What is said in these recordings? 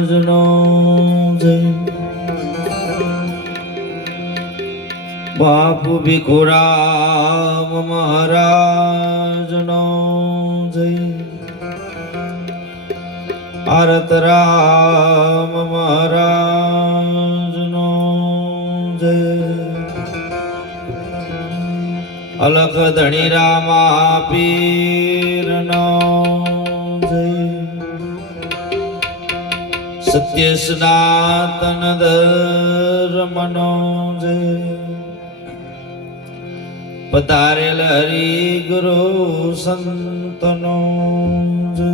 મહારાજનો જય બાપુ ભીખુરામ મહારાજનો જય ભારત રામ મહારાજનો જય અલખ ધણી રામા પીરનો જય સત્ય સનાતન ધર્મનો જય પધારેલ હરિ ગુરુ સંતનો જય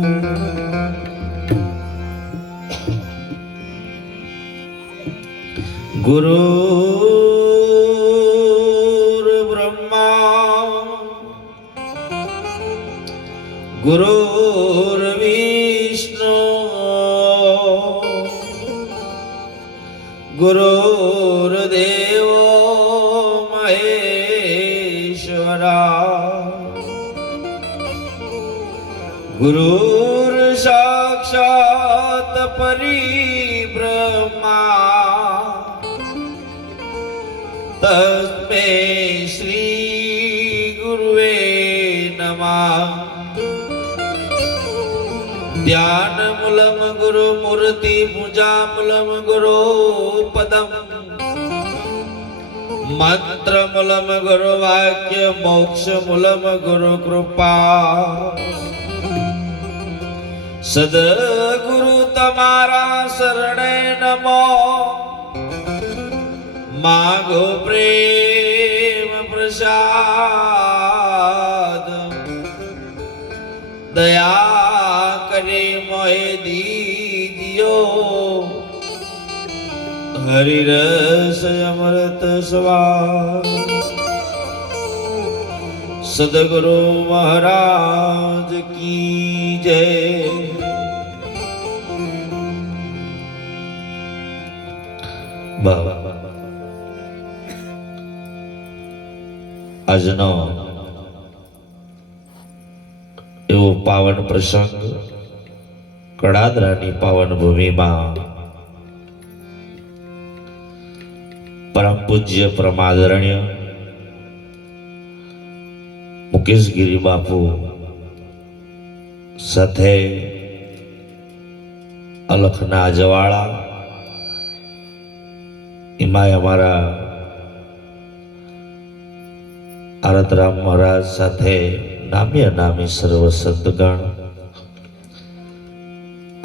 ગુરુ ગુરુર્વિષ્ણુ ગુરુર્દેવો મહેશ્વરા ગુરુર સાક્ષાત પરિબ્રહ્મા તસ્મૈ શ્રી ગુરુવે નમઃ ध्यान मूलम गुरु मूर्ति पूजा मूलम गुरु पदम मंत्र मूलम गुरु वाक्य मोक्ष मूलम गुरु कृपा सद्गुरु तमारा शरणे नमो मागो प्रेम प्रसाद दया करे मोहे दीदियो हरि रस अमृत स्वाद सद्गुरु महाराज की जय बाबा આજનો એવો પાવન પ્રસંગ કડાદરાની પાવન ભૂમિમાં પરમ પૂજ્ય પરમાદરણીય મુકેશગીરી બાપુ સાથે અલખના અજવાળા એમાં અમારા આરતરામ મહારાજ સાથે નામી અનામી સર્વ સંતગણ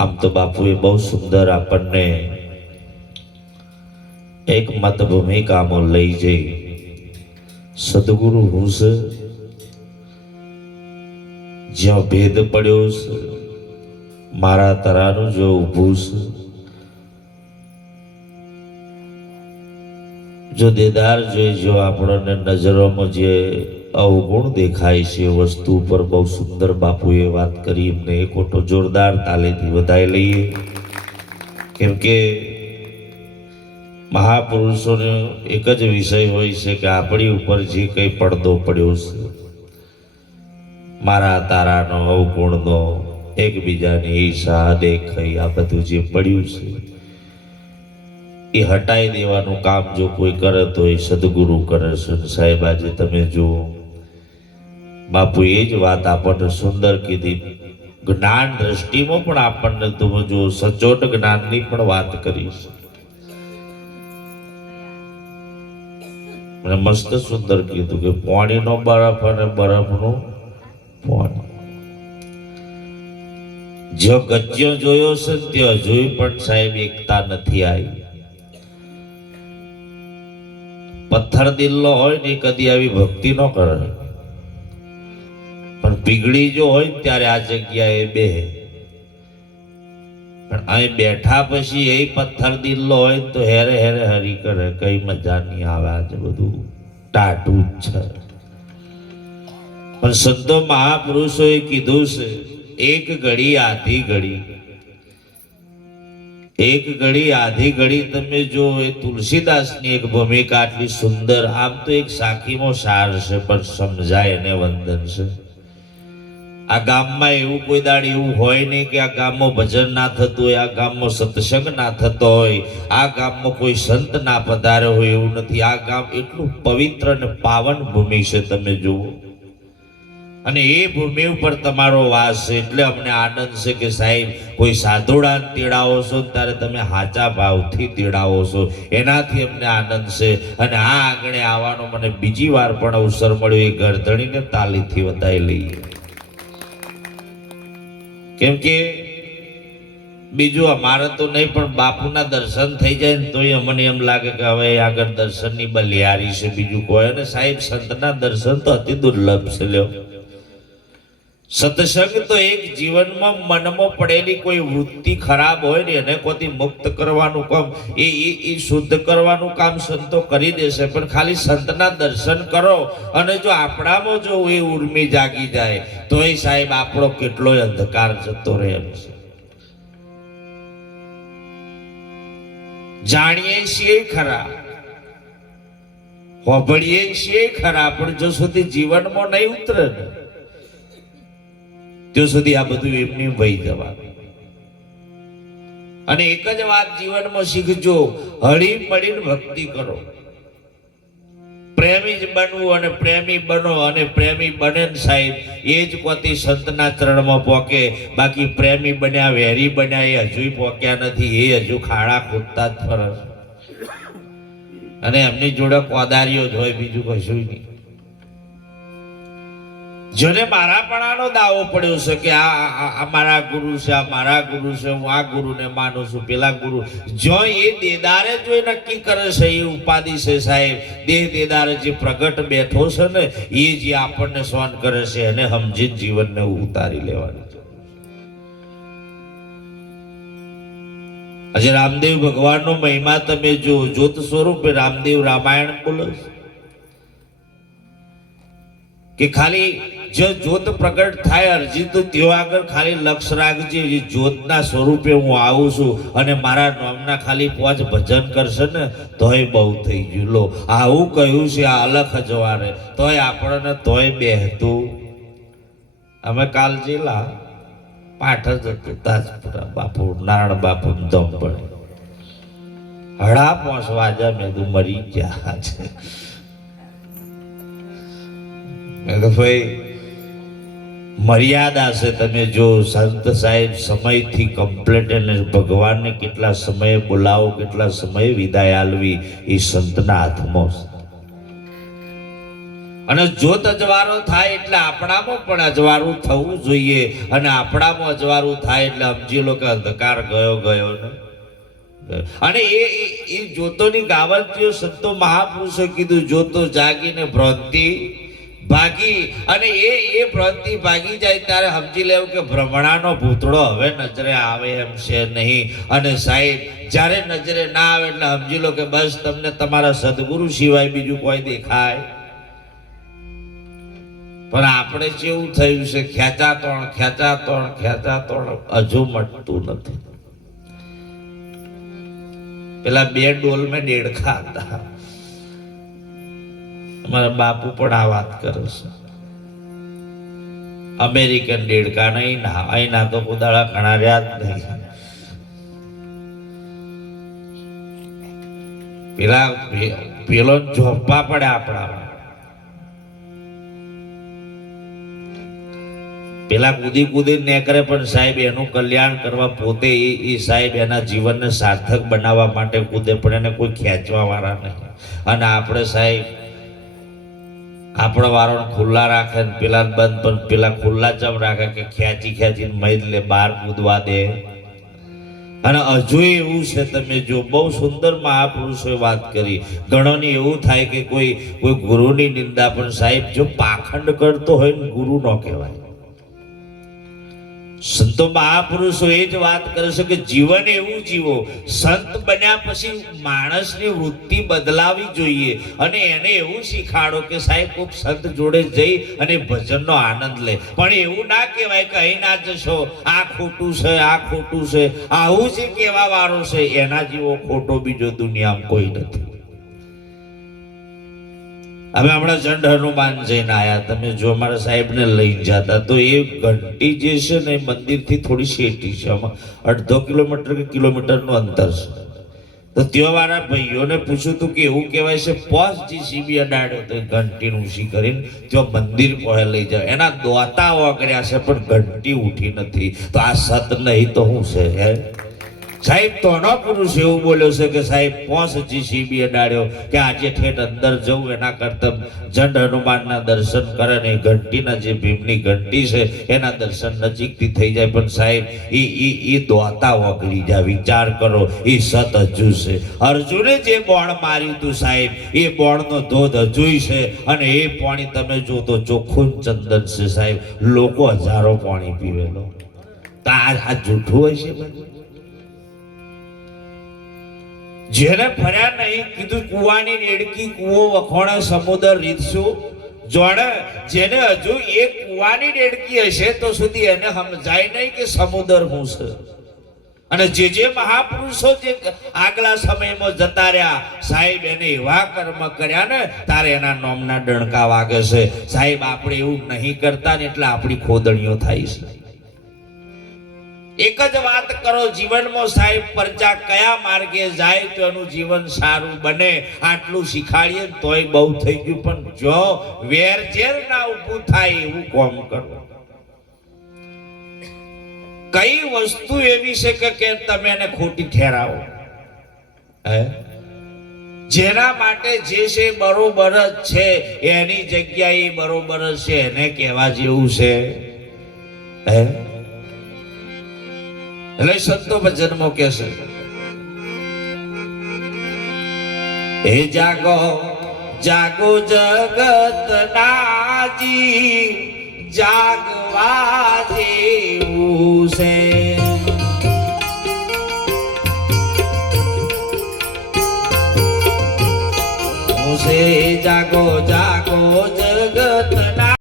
આમ તો બાપુએ બહુ સુંદર આપણને એક મત ભૂમિકામાં લઈ જઈ સદગુરુ હું છે જ્યાં ભેદ પડ્યો છે મારા તરાનું જો ઊભું છે જો દેદાર જોઈ જો આપણને નજરોમાં જે અવગુણ દેખાય છે વસ્તુ પર બહુ સુંદર બાપુએ વાત કરી એમને એક ઓટો જોરદાર તાલેથી વધાઈ લઈએ કેમ કે મહાપુરુષોનો એક જ વિષય હોય છે કે આપણી ઉપર જે કંઈ પડદો પડ્યો છે મારા તારાનો અવગુણનો એકબીજાની ઈર્ષા દેખાઈ આ બધું જે પડ્યું છે એ હટાઈ દેવાનું કામ જો કોઈ કરે તો એ સદગુરુ કરે છે સાહેબ આજે તમે જુઓ બાપુ એ જ વાત આપણને સુંદર કીધી જ્ઞાન દ્રષ્ટિમાં પણ આપણને તમે જો સચોટ જ્ઞાનની પણ વાત કરી છે મને મસ્ત સુંદર કીધું કે પાણીનો બરફ અને બરફનું પાણી જો ગજ્યો જોયો છે ત્યાં જોઈ પણ સાહેબ એકતા નથી આવી પથ્થર દિલનો હોય ને કદી આવી ભક્તિ ન કરે પણ પીગળી જો હોય ત્યારે આ જગ્યાએ બે પણ અહીં બેઠા પછી એ પથ્થર દિલનો હોય તો હેરે હેરે હરી કરે કઈ મજા નહીં આવે આજે બધું ટાટું જ છે પણ સંતો મહાપુરુષોએ કીધું છે એક ઘડી આધી ઘડી એક ઘડી આધી ઘડી તમે જો એ તુલસીદાસની એક ભૂમિકા આટલી સુંદર આમ તો એક સાખીમાં સાર છે પણ સમજાય એને વંદન છે આ ગામમાં એવું કોઈ દાડ એવું હોય નહીં કે આ ગામમાં ભજન ના થતું હોય, આ ગામમાં સત્સંગ ના થતો હોય, આ ગામમાં કોઈ સંત ના પધાર્યો હોય, એવું નથી. આ ગામ એટલું પવિત્ર અને પાવન ભૂમિ છે, તમે જુઓ. અને એ ભૂમિ ઉપર તમારો વાસ છે, એટલે અમને આનંદ છે કે સાહેબ કોઈ સાધુડા તેડાવો છો ત્યારે તમે હાચા ભાવથી તેડાવો છો, એનાથી અમને આનંદ છે. અને આ આંગણે આવવાનો મને બીજી વાર પણ અવસર મળ્યો, એ ગરધણીને તાલીથી વધાઈ લઈએ. કેમ કે બીજું અમારે તો નહીં, પણ બાપુના દર્શન થઈ જાય ને તોય અમને એમ લાગે કે હવે આગળ દર્શનની બલિહારી છે, બીજું કોઈ. અને સાહેબ સંતના દર્શન તો અતિ દુર્લભ છે. લ્યો, સત્સંગ તો એક જીવનમાં મનમાં પડેલી કોઈ વૃત્તિ ખરાબ હોય ને એને કોઈથી મુક્ત કરવાનું કામ, એ શુદ્ધ કરવાનું કામ સંતો કરી દેશે. પણ ખાલી સંતના દર્શન કરો અને જો આપણામાં જો એ ઉર્મી જાગી જાય તો એ સાહેબ આપણો કેટલોય અંધકાર જતો રહે એમ છે. જાણીએ છીએ ખરા, હોભળીએ છીએ ખરા, પણ જો સુધી જીવનમાં નહીં ઉતરે ને ત્યાં સુધી આ બધું એમની વહી જવાનું. અને એક જ વાત જીવનમાં શીખજો, હળી મળીને ભક્તિ કરો. પ્રેમી જ બનવું અને પ્રેમી બનો, અને પ્રેમી બને ને સાહેબ એ જ પોતે સંતના ચરણમાં પોકે. બાકી પ્રેમી બન્યા વેરી બન્યા એ હજુ પોક્યા નથી, એ હજુ ખાડા ખોદતા જ ફરે. અને એમની જોડે કોદારીઓ જ હોય, બીજું કશું નહીં. જેને મારાપણાનો દાવો પડ્યો છે કે આ મારા ગુરુ છે, આ મારા ગુરુ છે, હું આ ગુરુને માનું છું, પેલા ગુરુ, જો એ દેદારે જો એ નક્કી કરે છે, એ ઉપાધિ છે સાહેબ. દેદારે જે પ્રગટ બેઠો છે ને એ જે આપણને સહન કરે છે, એને સમજી જીવનને ઉતારી લેવાની. આજે રામદેવ ભગવાનનો મહિમા તમે જો, જ્યોત સ્વરૂપે રામદેવ રામાયણ બોલે કે ખાલી જો જ્યોત પ્રગટ થાય અરજી તો તેઓ આગળ ખાલી લક્ષ રાખજે, જ્યોતના સ્વરૂપે હું આવું છું અને મારા નામના ખાલી 5 ભજન કરશે ને તોય બહુ થઈ ગયું. લો, આવું કહ્યું છે આ અલખ જવારે, તોય આપણને તોય બેહતું. અમે કાલ જેલા પાઠ જ હતું તાજપુરા બાપુ નારાયણ બાપુ દમ પડે, હડા 5 વાગ્યા મેં તું મરી ગયા છે. ભાઈ મર્યાદા છે. તમે જો સંત સાહેબ સમયથી કમ્પ્લીટ, અને ભગવાનને કેટલા સમયે બોલાવો, કેટલા સમયે વિદાય આલવી એ સંતના હાથમાં છે. અને જોત અજવાળો થાય એટલે આપણામાં પણ અજવાળું થવું જોઈએ, અને આપણામાં અજવાળું થાય એટલે સમજી લો કે અંધકાર ગયો ને. અને એ જોતોની ગાવંતીઓ સંતો મહાપુરુષો કીધું, જોતો જાગીને ભ્રાંતિ ભાગી. અને એ ભ્રાંતિ ભાગી જાય ત્યારે સમજી લેવું કે ભ્રમણાનો ભૂતળો હવે નજરે આવે એમ છે નહીં. અને સાહેબ જ્યારે નજરે ના આવે એટલે સમજી લો કે બસ તમને તમારા સદગુરુ સિવાય બીજું કોઈ દેખાય. પણ આપણે કેવું થયું છે, ખેંચાતોણ હજુ મટતું નથી. પેલા 2 ડોલ મેં ડેડખા હતા, મારા બાપુ પણ આ વાત કરે છે. અમેરિકન દેડકા નહીં ના, અહીંના તો કુદાળા ઘણા રહ્યા જ નહીં. પેલો ઝોપા પડે આપણા, પેલા કૂદી નેકરે, પણ સાહેબ એનું કલ્યાણ કરવા પોતે એ સાહેબ એના જીવનને સાર્થક બનાવવા માટે કૂદે, પણ એને કોઈ ખેંચવા વાળા નહીં. અને આપણે સાહેબ આપણા વારોને ખુલ્લા રાખે ને પેલા બંધ, પણ પેલા ખુલ્લા ચમ રાખે કે ખેંચીને મૈદ લે, બહાર કૂદવા દે. અને હજુ એવું છે, તમે જો બહુ સુંદર મહાપુરુષોએ વાત કરી. ઘણોને એવું થાય કે કોઈ ગુરુની નિંદા, પણ સાહેબ જો પાખંડ કરતો હોય ને ગુરુ ન કહેવાય. સંતો મહાપુરુષો એ જ વાત કરે છે કે જીવન એવું જીવો. સંત બન્યા પછી માણસની વૃત્તિ બદલાવી જોઈએ, અને એને એવું શીખાડો કે સાહેબ કોઈક સંત જોડે જઈ અને ભજનનો આનંદ લે. પણ એવું ના કહેવાય કે અહીં ના જશો, આ ખોટું છે, આ ખોટું છે. આવું જે કહેવા વાળો છે એના જેવો ખોટો બીજો દુનિયામાં કોઈ નથી. અમે હમણાં ચંડ હનુમાન જઈને આવ્યા, તમે જો અમારા સાહેબને લઈને જતા તો એ ઘંટી જે છે ને એ મંદિરથી થોડી શેટી છે, આમાં 1.5 કિલોમીટર કે કિલોમીટરનું અંતર છે. તો ત્યાં વાળા ભાઈઓને પૂછ્યું હતું કે એવું કહેવાય છે પોસ જીસીબી અડાડ્યો તો ઘંટી ઊંચી કરીને ત્યાં મંદિર પાસે લઈ જાય, એના દોતા વગર્યા છે પણ ઘંટી ઉઠી નથી. તો આ સત નહીં તો શું છે? સાહેબ તો ન પુરુષ એવું બોલ્યો છે કે સાહેબ પોસ જીસીબી અડાડ્યો કે આજે ઠેઠ અંદર જવું એના કરતા ચંડ હનુમાનના દર્શન કરે ને ઘંટીના જે ભીમની ઘંટી છે એના દર્શન નજીકથી થઈ જાય. પણ સાહેબ એ દોતા વગડી જાય. વિચાર કરો, એ સત હજુ છે. અર્જુને જે બોણ માર્યું હતું સાહેબ, એ બોણનો ધોધ હજુય છે અને એ પાણી તમે જો તો ચોખ્ખું ચંદન છે સાહેબ. લોકો હજારો પાણી પીવેલો. તો આ જૂઠું હોય છે બધું. જેને ફર્યા નહીં કીધું કુવાની રેડકી કુવો વખોણે સમુદ્ર રીતશું જોડે. જેને હજુ એ કુવાની રેડકી હશે તો સુધી એને સમજાય નહીં કે સમુદ્ર શું છે. અને જે મહાપુરુષો જે આગલા સમયમાં જતા રહ્યા સાહેબ, એને એવા કર્મ કર્યા ને તારે એના નોમના ડણકા વાગે છે સાહેબ. આપણે એવું નહીં કરતા ને એટલે આપણી ખોદણીઓ થાય છે. એક જ વાત કરો જીવનમાં સાહેબ, પ્રજા કયા માર્ગે જાય તો એનું જીવન સારું બને આટલું શીખાડીએ તોય બહુ થઈ ગયું. પણ જો વેરઝેર ના ઊભું થાય એવું કામ કરો. કઈ વસ્તુ એવી છે કે તમે એને ખોટી ઠેરાવો? જેના માટે જે છે બરોબર જ છે એની જગ્યાએ બરોબર જ છે એને કહેવા જેવું છે. એટલે સંતો ભજનમાં કે છે, હે જાગો જાગો જગત નાજી, જાગવા જેવું છે. જાગો જાગો